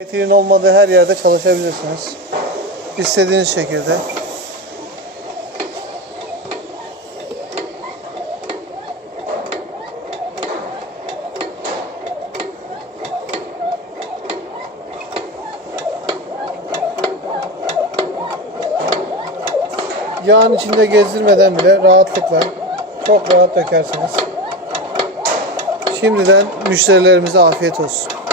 Elektriğin olmadığı her yerde çalışabilirsiniz. İstediğiniz şekilde. Yağın içinde gezdirmeden bile rahatlıkla çok rahat dökersiniz. Şimdiden müşterilerimize afiyet olsun.